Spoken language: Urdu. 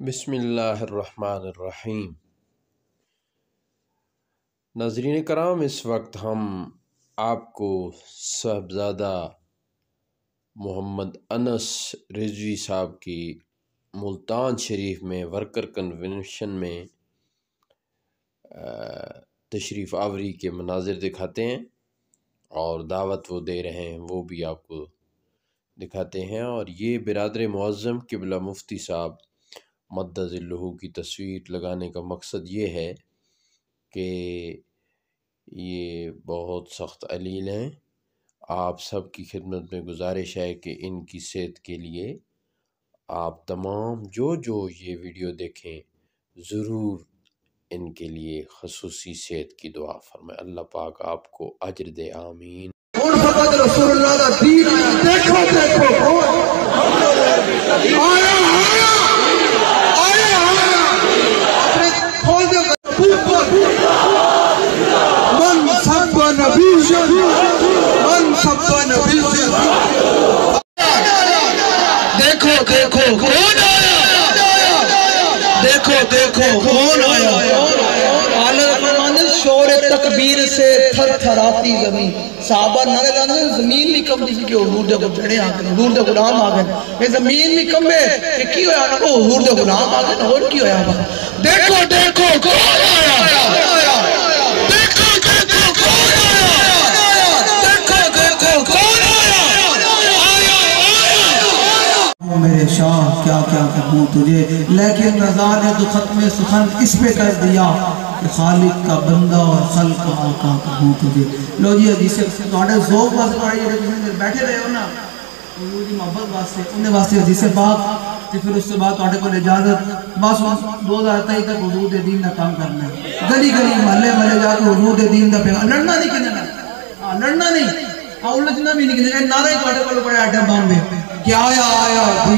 بسم اللہ الرحمن الرحیم۔ ناظرین کرام، اس وقت ہم آپ کو صاحبزادہ محمد انس رضوی صاحب کی ملتان شریف میں ورکر کنونشن میں تشریف آوری کے مناظر دکھاتے ہیں اور دعوت وہ دے رہے ہیں وہ بھی آپ کو دکھاتے ہیں۔ اور یہ برادر معظم قبلہ مفتی صاحب مدد ذلہ کی تصویر لگانے کا مقصد یہ ہے کہ یہ بہت سخت علیل ہیں۔ آپ سب کی خدمت میں گزارش ہے کہ ان کی صحت کے لیے آپ تمام جو یہ ویڈیو دیکھیں ضرور ان کے لیے خصوصی صحت کی دعا فرمائے۔ اللہ پاک آپ کو اجر دے، آمین۔ رسول اللہ دا دین دیکھو کون آیا شور تکبیر سے تھر تھراتی زمین، صحابہ نعرے لاندے زمین نہیں کم دی کہ حضور دے کو جڑے آ گئے، حضور دے غلام آ گئے، یہ زمین نہیں کمے کہ کی ہویا نا وہ حضور دے غلام آ گئے، اور کی ہویا با دیکھو کون آیا، دیکھو کون آیا، دیکھو کون آیا، میرے شاہ کیا کہوں تجھے، لیکن رضا نے تو ختم سخن اس پہ کر دیا کہ خالق کا بندہ اور خلق کا آقا کہوں تجھے۔ لو جی حدیث توڑے ذوق واسطے پڑھائی جڑے بیٹھے رہے ہو نا حضور دی محبت واسطے، انہیں واسطے حدیث پاک تے پھر اس سے بعد توڑے کو اجازت بس 2023 تک حضور دے دین دا کام کرنا ہے، گلی محلے جا کے حضور دے دین دا پیغام لڑنا نہیں کہنا، لڑنا نہیں، الجھنا بھی نہیں کہنا، نعرے توڑے کو پڑے ایٹم بام میں کیا آیا